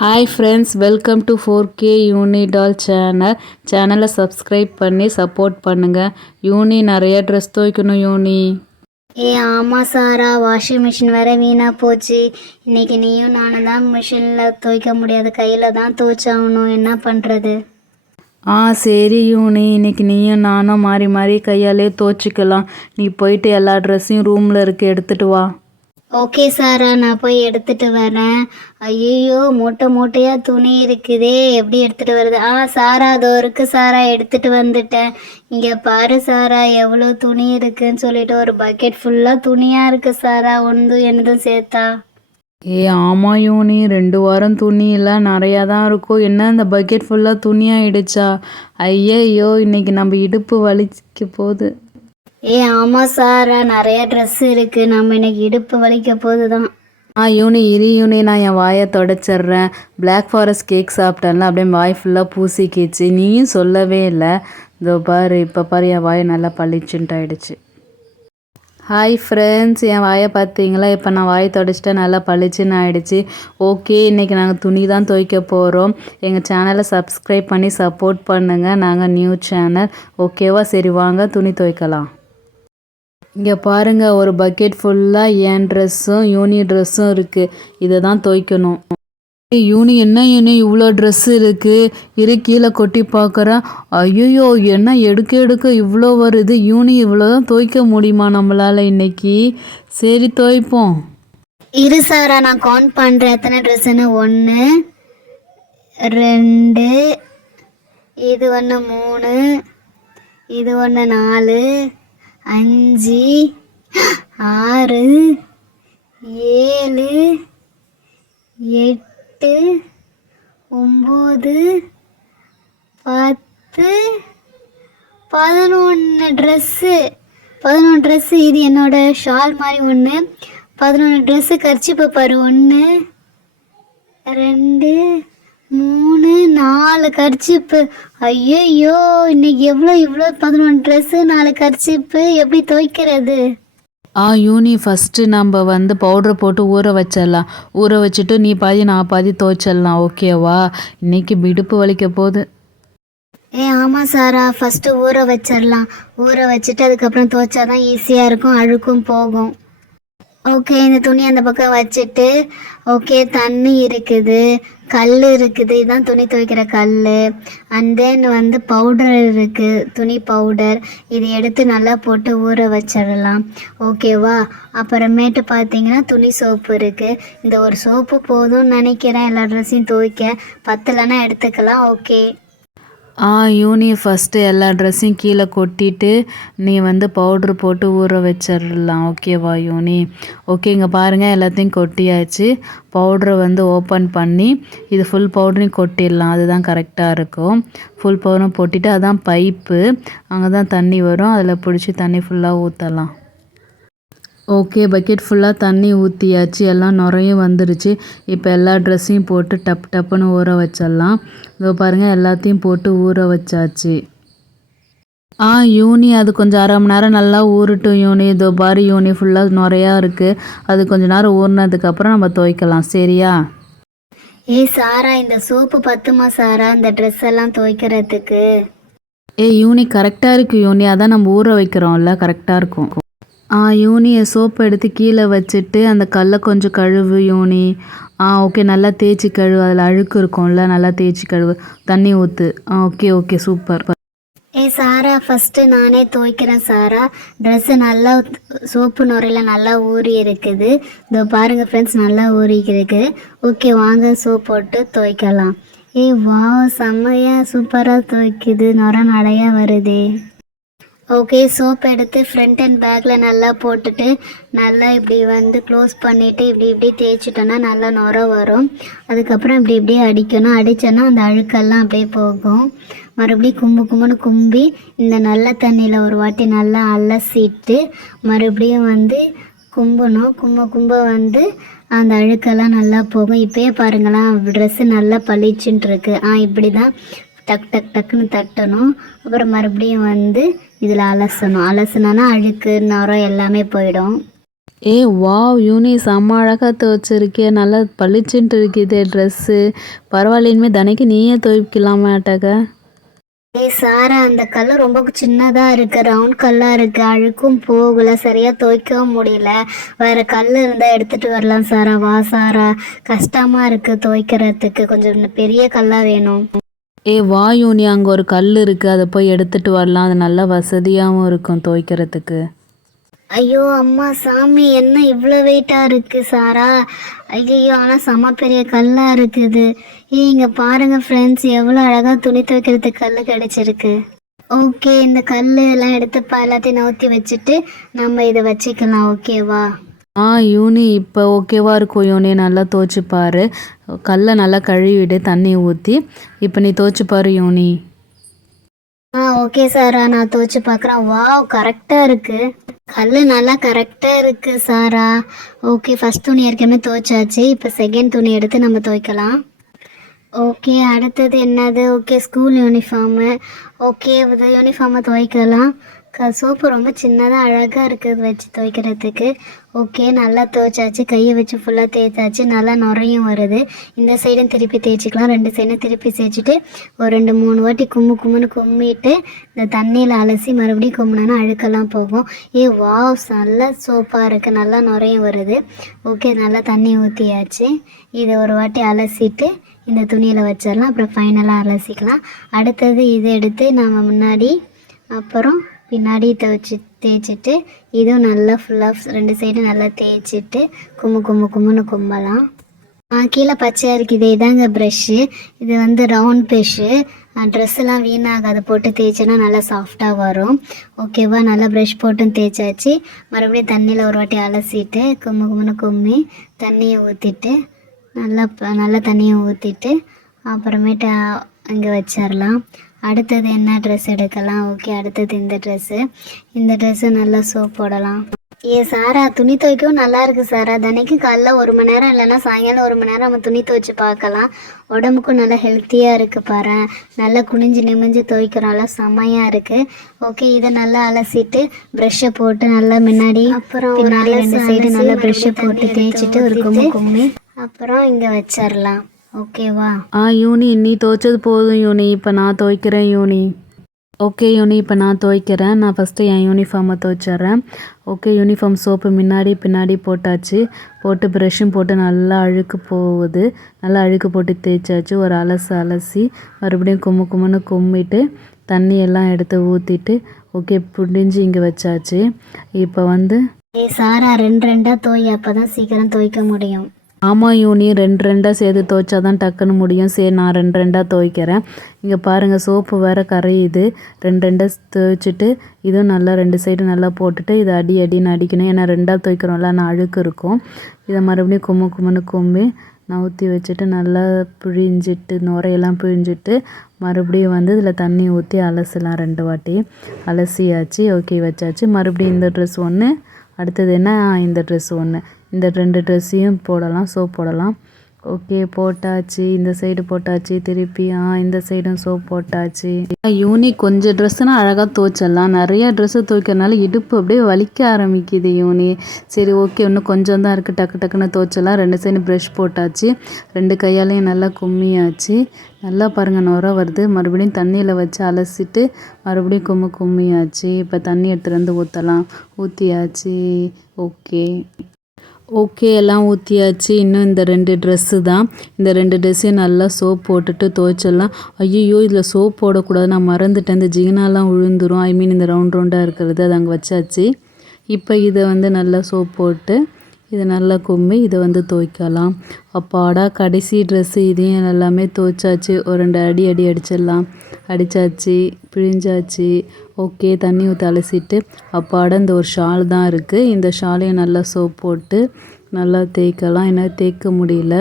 Hi friends, welcome to 4K யூனிடால் சேனலை subscribe பண்ணி support பண்ணுங்கள். நிறைய ட்ரெஸ் துவைக்கணும் ஆமாம் சாரா, வாஷிங் மிஷின் வேற வீணாக போச்சு. இன்னைக்கு நீயும் நானும் தான் மிஷினில் துவைக்க முடியாது, கையில் தான் துவைச்சாகணும். என்ன பண்ணுறது? சரி இன்னைக்கு நீயும் நானும் மாறி மாறி கையாலே துவைச்சிக்கலாம். நீ போயிட்டு எல்லா ட்ரெஸ்ஸையும் ரூமில் எடுத்துகிட்டு வா. ஓகே சாரா, நான் போய் எடுத்துட்டு வரேன். ஐயோ, மூட்டை மூட்டையாக துணி இருக்குதே, எப்படி எடுத்துட்டு வருது? சாரா, அதோ இருக்கு சாரா, எடுத்துட்டு வந்துட்டேன். இங்கே பாரு சாரா, எவ்வளோ துணி இருக்குன்னு சொல்லிட்டு ஒரு பக்கெட் ஃபுல்லாக துணியாக இருக்கு சாரா, ஒன்று என்னதும் சேர்த்தா. ஆமாம் 2 வாரம் துணியெல்லாம் நிறையா தான் இருக்கும். என்ன இந்த பக்கெட் ஃபுல்லாக துணியாகிடுச்சா? ஐயோ, இன்னைக்கு நம்ம இடுப்பு வலிக்க போகுது. ஆமாம் சாரா, நிறைய ட்ரெஸ் இருக்குது, நம்ம இன்னைக்கு இடுப்பு வலிக்க போகுது தான். இரு நான் என் வாயை தொடச்சிட்றேன். பிளாக் ஃபாரஸ்ட் கேக் சாப்பிட்டேன்ல, அப்படியே வாய் ஃபுல்லாக பூசிக்கிச்சு. நீயும் சொல்லவே இல்லை. இதோ பாரு, இப்போ பாரு, என் வாயை நல்லா பளிச்சுன்ட்டு ஆயிடுச்சு. ஹாய் ஃப்ரெண்ட்ஸ், என் வாயை பார்த்தீங்களா? இப்போ நான் வாயை தொடச்சிட்டா நல்லா பளிச்சுன்னு ஆயிடுச்சு. ஓகே, இன்றைக்கி நாங்கள் துணி தான் துவைக்க போகிறோம். எங்கள் சேனலை சப்ஸ்கிரைப் பண்ணி சப்போர்ட் பண்ணுங்கள். நாங்கள் நியூ சேனல். ஓகேவா? சரி வாங்க துணி துவைக்கலாம். இங்கே பாருங்கள், ஒரு பக்கெட் ஃபுல்லாக என் ட்ரெஸ்ஸும் ட்ரெஸ்ஸும் இருக்குது. இதை தான் துவைக்கணும். என்ன இவ்வளோ ட்ரெஸ்ஸு இருக்குது? கீழே கொட்டி பார்க்குறேன். ஐயோ, என்ன எடுக்க இவ்வளோ வருது. இவ்வளோ தான் துவைக்க முடியுமா நம்மளால் இன்னைக்கு? சரி துவைப்போம். இரு சாரா, நான் கவுண்ட் பண்ணுறேன் எத்தனை ட்ரெஸ்ஸுன்னு. 1 2, இது 1 3, இது 1 4, 5 6 7 8 9 10 11 ட்ரெஸ்ஸு. 11 ட்ரெஸ்ஸு. இது என்னோட ஷால் மாதிரி 1. 11 ட்ரெஸ்ஸு. கர்ச்சிப்பை பாரு, 1 2 3 4 கர்ச்சிப்பு. ஐயோ, இன்னைக்கு இவ்வளோ 11 ட்ரெஸ்ஸு, 4 கர்ச்சிப்பு, எப்படி துவைக்கிறது? ஃபஸ்ட்டு நம்ம பவுட்ரு போட்டு ஊற வச்சிடலாம். ஊற வச்சுட்டு நீ பாதி நான் பாதி துவைச்சிடலாம். ஓகேவா? இன்னைக்கு இடுப்பு வலிக்க போகுது. ஆமாம் சாரா, ஃபஸ்ட்டு ஊற வச்சிடலாம். ஊற வச்சுட்டு அதுக்கப்புறம் துவைச்சாதான் ஈஸியாக இருக்கும், அழுக்கும் போகும். ஓகே, இந்த துணி அந்த பக்கம் வச்சுட்டு, ஓகே, தண்ணி இருக்குது, கல் இருக்குது, இதுதான் துணி துவைக்கிற கல். அண்ட் தென் பவுடர் இருக்குது, துணி பவுடர். இது எடுத்து நல்லா போட்டு ஊற வச்சிடலாம். ஓகேவா? அப்புறமேட்டு பார்த்தீங்கன்னா துணி சோப்பு இருக்குது. இந்த ஒரு சோப்பு போதும்னு நினைக்கிறேன் எல்லா ட்ரெஸ்ஸையும் துவைக்க. பத்தலைன்னா எடுத்துக்கலாம். ஓகே. ஃபஸ்ட்டு எல்லா ட்ரெஸ்ஸையும் கீழே கொட்டிட்டு நீ பவுட்ரு போட்டு ஊற வச்சிடலாம். ஓகேவா ஓகே, இங்கே பாருங்கள், எல்லாத்தையும் கொட்டியாச்சு. பவுட்ரை ஓப்பன் பண்ணி இது ஃபுல் பவுடரையும் கொட்டிடலாம். அதுதான் கரெக்டாக இருக்கும். ஃபுல் பவுடரும் போட்டிட்டு, அதான் பைப்பு, அங்கே தான் தண்ணி வரும், அதில் பிடிச்சி தண்ணி ஃபுல்லாக ஊற்றலாம். ஓகே, பக்கெட் ஃபுல்லாக தண்ணி ஊற்றியாச்சு. எல்லாம் நுரையும் வந்துருச்சு. இப்போ எல்லா ட்ரெஸ்ஸையும் போட்டு டப்புன்னு ஊற வச்சிடலாம். இதோ பாருங்கள், எல்லாத்தையும் போட்டு ஊற வச்சாச்சு. அது கொஞ்சம் அரை மணி நேரம் நல்லா ஊறட்டும் இதோ பாரு, ஃபுல்லாக நுரையா இருக்குது. அது கொஞ்சம் நேரம் ஊறினதுக்கப்புறம் நம்ம துவைக்கலாம். சரியா? சாரா, இந்த சோப்பு பத்துமா சாரா இந்த ட்ரெஸ் எல்லாம் துவைக்கிறதுக்கு? கரெக்டாக இருக்குது அதான் நம்ம ஊற வைக்கிறோம்ல, கரெக்டாக இருக்கும். சோப்பு எடுத்து கீழே வச்சுட்டு அந்த கல்லை கொஞ்சம் கழுவு ஓகே, நல்லா தேய்ச்சி கழுவு. அதில் அழுக்கு இருக்கும்ல, நல்லா தேய்ச்சி கழுவு. தண்ணி ஊற்று. Okay super. சாரா, ஃபஸ்ட்டு நானே துவைக்கிறேன் சாரா. ட்ரெஸ்ஸு நல்லா சோப்பு நுரையில் நல்லா ஊறி இருக்குது. இதோ பாருங்கள் ஃப்ரெண்ட்ஸ், நல்லா ஊறி இருக்குது. ஓகே, வாங்க சோப் போட்டு துவைக்கலாம். வா, செம்மையாக சூப்பராக துவைக்குது, நுரை நிறையா வருது. ஓகே, சோப் எடுத்து ஃப்ரண்ட் அண்ட் பேக்கில் நல்லா போட்டுட்டு நல்லா இப்படி க்ளோஸ் பண்ணிவிட்டு இப்படி தேய்ச்சிட்டோன்னா நல்லா நுரை வரும். அதுக்கப்புறம் இப்படி அடிக்கணும். அடித்தோன்னா அந்த அழுக்கெல்லாம் அப்படியே போகும். மறுபடியும் கும்புன்னு கும்பி இந்த நல்ல தண்ணியில் ஒரு வாட்டி நல்லா அலசிட்டு மறுபடியும் கும்பணும். கும்ப அந்த அழுக்கெல்லாம் நல்லா போகும். இப்போயே பாருங்களேன், ட்ரெஸ்ஸு நல்லா பளிச்சுன்ட்டு இருக்கு. இப்படி தான் டக்குன்னு தட்டணும். அப்புறம் மறுபடியும் இதில் அலசணும். அலசுனா அழுக்கு நுரம் எல்லாமே போயிடும். வாவ் யூனி செம்ம அழகாக துவைச்சிருக்கே, நல்லா பளிச்சுன்ட்டு இருக்குதே ட்ரெஸ்ஸு. பரவாயில்ல, இனிமேல் தினைக்கு நீயே துவைக்கலாமாட்டாக்க. சாரா அந்த கல் ரொம்ப சின்னதாக இருக்குது, ரவுண்ட் கல்லாக இருக்குது, அழுக்கும் போகலை, சரியாக துவைக்கவும் முடியல. வேறு கல் இருந்தால் எடுத்துகிட்டு வரலாம் சாரா. வா சாரா, கஷ்டமாக இருக்குது துவைக்கிறதுக்கு, கொஞ்சம் பெரிய கல்லாக வேணும். வா யூனி, அங்கே ஒரு கல் இருக்குது, அதை போய் எடுத்துகிட்டு வரலாம். அது நல்லா வசதியாகவும் இருக்கும் துவைக்கிறதுக்கு. ஐயோ அம்மா சாமி, என்ன இவ்வளோ வெயிட்டாக இருக்குது சாரா. ஐயோ, ஆனால் செம பெரிய கல்லாக இருக்குது. இங்கே பாருங்கள் ஃப்ரெண்ட்ஸ், எவ்வளோ அழகாக துணி துவைக்கிறதுக்கு கல் கிடச்சிருக்கு. ஓகே, இந்த கல் எல்லாம் எடுத்து எல்லாத்தையும் நவுத்தி வச்சுட்டு நம்ம இதை வச்சுக்கலாம். ஓகேவா? யூனி இப்போ ஓகேவா இருக்கும் யூனி, நல்லா துவைச்சு பாரு. கல்லை நல்லா கழுவிடு தண்ணி ஊற்றி. இப்போ நீ துவைச்சு பாரு யூனி. ஓகே சாரா, நான் துவைச்சு பார்க்குறேன். வாவ், கரெக்டாக இருக்குது, கல் நல்லா கரெக்டாக இருக்குது சாரா. ஓகே, ஃபஸ்ட் துணி ஏற்கனவே துவைச்சாச்சு, இப்போ செகண்ட் துணி எடுத்து நம்ம துவைக்கலாம். ஓகே, அடுத்தது என்னது? Okay, school uniform. ஓகே, இது யூனிஃபார்மை துவைக்கலாம். சோப்பு ரொம்ப சின்னதாக அழகாக இருக்குது வச்சு துவைக்கிறதுக்கு. ஓகே, நல்லா துவைச்சாச்சு, கையை வச்சு ஃபுல்லாக தேய்ச்சாச்சு, நல்லா நுரையும் வருது. இந்த சைடும் திருப்பி தேய்ச்சிக்கலாம், ரெண்டு சைடும் திருப்பி தேய்ச்சிட்டு ஒரு 2-3 வாட்டி கும்முன்னு கும்மிட்டு இந்த தண்ணியில் அலசி மறுபடியும் கும்முனா அழுக்கெல்லாம் போகும். வாவ், நல்லா சோப்பாக இருக்குது, நல்லா நுரையும் வருது. ஓகே, நல்லா தண்ணி ஊற்றியாச்சு. இதை ஒரு வாட்டி அலசிட்டு இந்த துணியில் வச்சிடலாம், அப்புறம் ஃபைனலாக அலசிக்கலாம். அடுத்தது இது எடுத்து நம்ம முன்னாடி அப்புறம் பின்னாடி தேய்ச்சிட்டு இதுவும் நல்லா ஃபுல்லாக 2 சைடும் நல்லா தேய்ச்சிட்டு கும்முன்னு கும்பலாம். கீழே பச்சையாக இருக்குது, இதாங்க ப்ரெஷ்ஷு. இது வந்து ரவுண்ட் ப்ரெஷ்ஷு, ட்ரெஸ்ஸெல்லாம் வீணாகாது, போட்டு தேய்ச்சோன்னா நல்லா சாஃப்டாக வரும். ஓகேவா? நல்லா ப்ரெஷ் போட்டும் தேய்ச்சாச்சு. மறுபடியும் தண்ணியில் ஒரு வாட்டி அலசிட்டு கும்முன்னு கும்மி தண்ணியை ஊற்றிட்டு நல்லா தண்ணியை ஊற்றிட்டு அப்புறமேட்டு அங்கே வச்சிடலாம். அடுத்தது என்ன ட்ரெஸ் எடுக்கலாம்? ஓகே, அடுத்தது இந்த ட்ரெஸ்ஸு நல்லா சோப் போடலாம். சாரா, துணி துவைக்கவும் நல்லா இருக்குது சாரா. தினைக்கும் காலைல 1 மணி நேரம் இல்லைன்னா சாயங்காலம் 1 மணி நேரம் நம்ம துணி துவைச்சி பார்க்கலாம். உடம்புக்கும் நல்லா ஹெல்த்தியாக இருக்குது பாரு. நல்லா குனிஞ்சு நிமிஞ்சு துவைக்கிறோம்ல, செம்மையாக இருக்குது. ஓகே, இதை நல்லா அலசிட்டு ப்ரெஷ்ஷை போட்டு நல்லா முன்னாடி அப்புறம் பின்னாடி 2 சைடு நல்லா ப்ரெஷ்ஷை போட்டு தேய்ச்சிட்டு ஒரு கும்மி அப்புறம் இங்கே வச்சிடலாம். ஓகேவா? யூனி, நீ துவைச்சது போதும் யூனி, இப்போ நான் துவைக்கிறேன் யூனி. ஓகே யூனி, இப்போ நான் துவைக்கிறேன். நான் ஃபஸ்ட்டு என் யூனிஃபார்மை துவைச்சிட்றேன். ஓகே, யூனிஃபார்ம் சோப்பு முன்னாடி பின்னாடி போட்டாச்சு. போட்டு ப்ரெஷ்ஷும் போட்டு நல்லா அழுக்கு போகுது, நல்லா அழுக்கு போட்டு தேய்ச்சாச்சு. ஒரு அலசி மறுபடியும் கும்முன்னு கும்மிட்டு தண்ணியெல்லாம் எடுத்து ஊற்றிட்டு ஓகே புடிஞ்சு இங்கே வச்சாச்சு. இப்போ வந்து சாரா 2 தோய், அப்போ தான் சீக்கிரம் துவைக்க முடியும். ஆமாம் யூனி, 2 சேர்த்து துவைச்சா தான் டக்குன்னு முடியும். சரி, நான் 2 துவைக்கிறேன். இங்கே பாருங்கள், சோப்பு வேறு கரையுது. 2 துவைச்சிட்டு இதுவும் நல்லா 2 சைடும் நல்லா போட்டுட்டு இதை அடின்னு அடிக்கணும். ஏன்னா 2 துவைக்கிறோம்ல, நான் அழுக்கு இருக்கும். இதை மறுபடியும் கும்முன்னு கும்பி நவுத்தி வச்சுட்டு நல்லா பிழிஞ்சிட்டு நுரையெல்லாம் பிழிஞ்சிட்டு மறுபடியும் வந்து இதில் தண்ணி ஊற்றி அலசலாம். 2 வாட்டி அலசியாச்சு. ஓகே, வச்சாச்சு. மறுபடியும் இந்த ட்ரெஸ் ஒன்று, அடுத்தது என்ன, இந்த ட்ரெஸ் ஒன்று. இந்த 2 ட்ரெஸ்ஸையும் போடலாம், சோப் போடலாம். ஓகே, போட்டாச்சு. இந்த சைடு போட்டாச்சு, திருப்பி இந்த சைடும் சோப் போட்டாச்சு. யூனி, கொஞ்சம் ட்ரெஸ்ஸுனால் அழகாக துவைச்சிடலாம். நிறையா ட்ரெஸ்ஸு துவைக்கிறதுனால இடுப்பு அப்படியே வலிக்க ஆரம்பிக்குது யூனி. சரி, ஓகே, இன்னும் கொஞ்சம் தான் இருக்குது, டக்குன்னு துவைச்சிடலாம். 2 சைடு ப்ரெஷ் போட்டாச்சு, 2 கையாலையும் நல்லா கும்மியாச்சு. நல்லா பாருங்கள், நுரை வருது. மறுபடியும் தண்ணியில் வச்சு அலசிட்டு மறுபடியும் கும்மியாச்சு. இப்போ தண்ணி எடுத்துகிட்டு வந்து ஊற்றியாச்சு. ஓகே, எல்லாம் ஊற்றியாச்சு. இன்னும் இந்த 2 ட்ரெஸ்ஸு தான். இந்த 2 ட்ரெஸ்ஸையும் நல்லா சோப் போட்டுட்டு துவைச்சிடலாம். ஐயோ, இதில் சோப் போடக்கூடாது, நான் மறந்துட்டேன். இந்த ஜீனாலாம் விழுந்துரும். இந்த ரவுண்டாக இருக்கிறது அது அங்கே வச்சாச்சு. இப்போ இதை வந்து நல்லா சோப் போட்டு இதை நல்லா கும்மி இதை வந்து துவைக்கலாம். அப்பாடா, கடைசி ட்ரெஸ்ஸு. இதையும் எல்லாமே துவைச்சாச்சு. ஒரு 2 அடி அடிச்சிடலாம். அடித்தாச்சு, பிழிஞ்சாச்சு. ஓகே, தண்ணி ஊற்றி அலசிட்டு அப்பாடா, இந்த ஒரு ஷால் தான் இருக்குது. இந்த ஷாலையும் நல்லா சோப் போட்டு நல்லா தேய்க்கலாம். ஏன்னா தேய்க்க முடியல.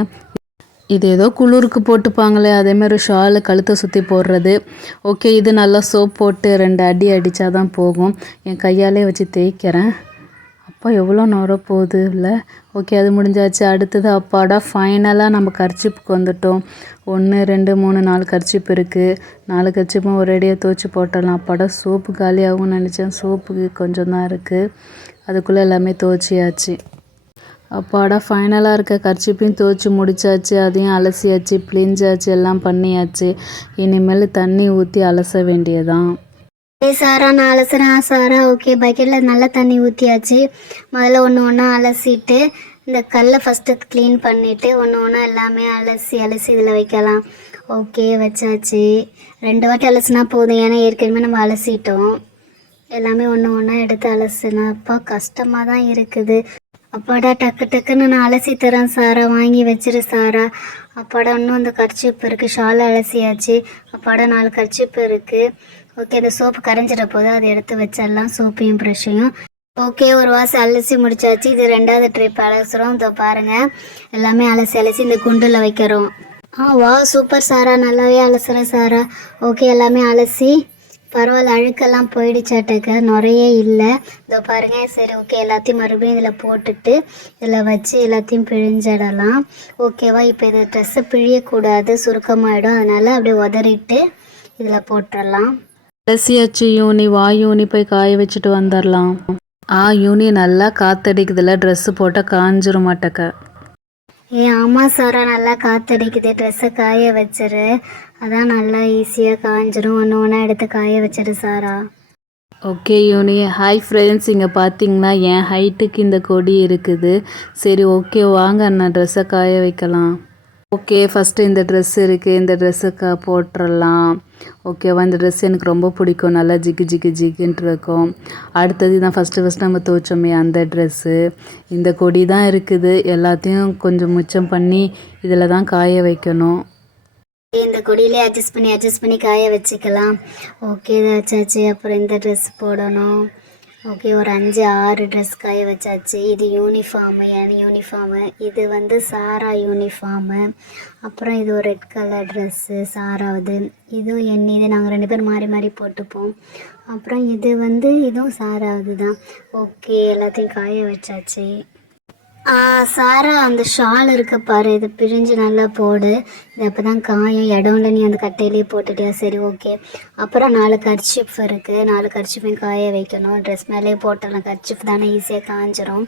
இது ஏதோ குளிருக்கு போட்டுப்பாங்களே, அதேமாதிரி ஷாலை கழுத்தை சுற்றி போடுறது. ஓகே, இது நல்லா சோப் போட்டு 2 அடி அடித்தா தான் போகும். என் கையாலே வச்சு தேய்க்கிறேன். அப்பா எவ்வளோ நுர போகுது இல்லை. ஓகே, அது முடிஞ்சாச்சு. அடுத்தது அப்பாடா ஃபைனலாக நம்ம கர்ச்சீப்புக்கு வந்துட்டோம். 1 2 3 4 கர்ச்சீப் இருக்குது. 4 கர்ச்சீப்பும் ஒரேடியாக துவைச்சி போட்டுடலாம். அப்பாடா சோப்பு காலியாகும்னு நினச்சேன். சோப்புக்கு கொஞ்சம் தான் இருக்குது. அதுக்குள்ளே எல்லாமே துவைச்சியாச்சு. அப்பாடா ஃபைனலாக இருக்க கர்ச்சீப்பையும் துவைச்சி முடிச்சாச்சு. அதையும் அலசியாச்சு, பிழிஞ்சாச்சு, எல்லாம் பண்ணியாச்சு. இனிமேல் தண்ணி ஊற்றி அலச வேண்டியதான். சாரா நான் அலசுறேன் சாரா. ஓகே, பக்கெட்டில் நல்லா தண்ணி ஊற்றியாச்சு. முதல்ல ஒன்று ஒன்றா அலசிட்டு இந்த கல்லை ஃபஸ்ட்டு க்ளீன் பண்ணிவிட்டு ஒன்று ஒன்றா எல்லாமே அலசி இதில் வைக்கலாம். ஓகே, வச்சாச்சு. 2 வாட்டி அலசினா போதும், ஏன்னா ஏற்கனவே நம்ம அலசிட்டோம். எல்லாமே ஒன்று ஒன்றா எடுத்து அலசுனா அப்பா கஷ்டமாக தான் இருக்குது. அப்பாடா டக்கு டக்குன்னு நான் அலசி தரேன் சாரா, வாங்கி வச்சிரு சாரா. அப்பாடா இன்னும் அந்த கர்ச்சீப் இருக்குது. ஷால் அலசியாச்சு. அப்பாடா 4 கர்ச்சீப் இருக்குது. ஓகே, இந்த சோப்பு கரைஞ்சிட போது அதை எடுத்து வச்சிடலாம், சோப்பையும் ப்ரெஷ்ஷையும். ஓகே, ஒரு வாசம் அலசி முடிச்சாச்சு. இது 2வது ட்ரிப் அலசுகிறோம். இதோ பாருங்கள், எல்லாமே அலசி இந்த குண்டில் வைக்கிறோம். வா சூப்பர் சாரா, நல்லாவே அலசுகிறேன் சாரா. ஓகே, எல்லாமே அலசி பரவாயில்ல, அழுக்கெல்லாம் போயிடுச்சாட்டுக்க, நுறையே இல்லை. இதோ பாருங்கள். சரி, ஓகே, எல்லாத்தையும் மறுபடியும் இதில் போட்டுட்டு இதில் வச்சு எல்லாத்தையும் பிழிஞ்சிடலாம். ஓகேவா? இப்போ இது ட்ரெஸ்ஸை பிழியக்கூடாது, சுருக்கமாகிடும். அதனால் அப்படியே உதறிட்டு இதில் போட்டுடலாம். அலசியாச்சு யூனி. வா யூனி, போய் காய வச்சுட்டு வந்துடலாம். யூனி, நல்லா காற்றடிக்குதுல, ட்ரெஸ்ஸு போட்டால் காஞ்சிரும் மாட்டக்க. ஆமாம் சாரா, நல்லா காற்றடிக்குது. ட்ரெஸ்ஸை காய வச்சிரு, அதான் நல்லா ஈஸியாக காஞ்சிரும். ஒன்று ஒன்றா எடுத்து காய வச்சிரு சாரா. ஓகே யூனி. ஹாய் ஃப்ரெண்ட்ஸ், இங்கே பார்த்தீங்கன்னா என் ஹைட்டுக்கு இந்த கொடி இருக்குது. சரி, ஓகே, வாங்க நான் ட்ரெஸ்ஸை காய வைக்கலாம். ஓகே, ஃபஸ்ட்டு இந்த ட்ரெஸ் இருக்குது, இந்த ட்ரெஸ்ஸுக்கு போட்டுடலாம். ஓகேவா? இந்த ட்ரெஸ் எனக்கு ரொம்ப பிடிக்கும், நல்லா ஜிகு ஜிகு ஜிகுன்ட்டு இருக்கும். அடுத்தது தான் ஃபஸ்ட்டு நம்ம துவைச்சோமே அந்த ட்ரெஸ்ஸு. இந்த கொடி தான் இருக்குது. எல்லாத்தையும் கொஞ்சம் மிச்சம் பண்ணி இதில் தான் காய வைக்கணும். இந்த கொடியிலே அட்ஜஸ்ட் பண்ணி காய வச்சுக்கலாம். ஓகே, இதை வச்சாச்சு. அப்புறம் இந்த ட்ரெஸ் போடணும். ஓகே, ஒரு 5 6 ட்ரெஸ் காய வச்சாச்சு. இது யூனிஃபார்மு, என் யூனிஃபார்மு. இது சாரா யூனிஃபார்மு. அப்புறம் இது ஒரு ரெட் கலர் ட்ரெஸ்ஸு சாராவது. இதுவும் இது நாங்கள் 2 பேர் மாறி மாறி போட்டுப்போம். அப்புறம் இதுவும் சாராவது தான். ஓகே, எல்லாத்தையும் காய வச்சாச்சு. சாரா, அந்த ஷால் இருக்க பாரு, இதை பிழிஞ்சு நல்லா போடு. இது அப்போ தான் காயும். இடம்ல நீ அந்த கட்டையிலேயே போட்டுட்டியா? சரி, ஓகே. அப்புறம் 4 கர்ச்சீஃப் இருக்குது. 4 கர்ச்சீஃபையும் காய வைக்கணும். ட்ரெஸ் மேலேயே போட்டலாம், கர்ச்சீஃப் தானே ஈஸியாக காஞ்சிரும்.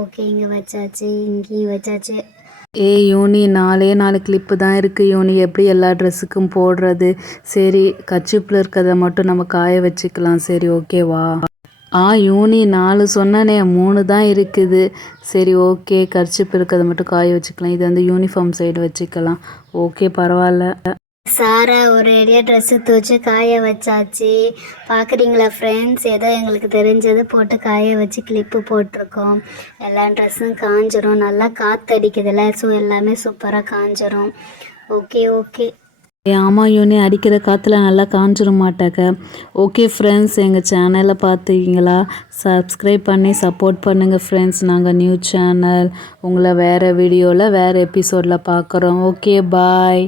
ஓகே, இங்கே வச்சாச்சு, இங்கேயும் வச்சாச்சு. யூனி, 4 கிளிப்பு தான் இருக்குது யூனி, எப்படி எல்லா ட்ரெஸ்ஸுக்கும் போடுறது? சரி, கர்ச்சீஃபில் இருக்கிறத மட்டும் நம்ம காய வச்சுக்கலாம். சரி, ஓகேவா? யூனி, 4 சொன்னனே, 3 தான் இருக்குது. சரி, ஓகே, கர்ச்சீப் இருக்கிறத மட்டும் காய வச்சுக்கலாம். இது யூனிஃபார்ம் சைடு வச்சுக்கலாம். ஓகே, பரவாயில்ல. சாரா, ஒரு ஏரியா ட்ரெஸ்ஸு துவச்சி காய வச்சாச்சு. பார்க்குறீங்களா ஃப்ரெண்ட்ஸ்? ஏதோ எங்களுக்கு தெரிஞ்சது போட்டு காய வச்சு கிளிப்பு போட்டிருக்கோம். எல்லா ட்ரெஸ்ஸும் காஞ்சிரும். நல்லா காற்றடிக்குதுல்ல, ஸோ எல்லாமே சூப்பராக காஞ்சிரும். ஓகே. ஆமாம் யூனி, அடிக்கிற காற்றுல நல்லா காஞ்சிரும் மாட்டாக்க. ஓகே ஃப்ரெண்ட்ஸ், எங்கள் சேனலை பார்த்தீங்களா? சப்ஸ்கிரைப் பண்ணி சப்போர்ட் பண்ணுங்கள் ஃப்ரெண்ட்ஸ். நாங்கள் நியூ சேனல். உங்களை வேறு வீடியோவில் வேறு எபிசோடில் பார்க்குறோம். ஓகே, பாய்.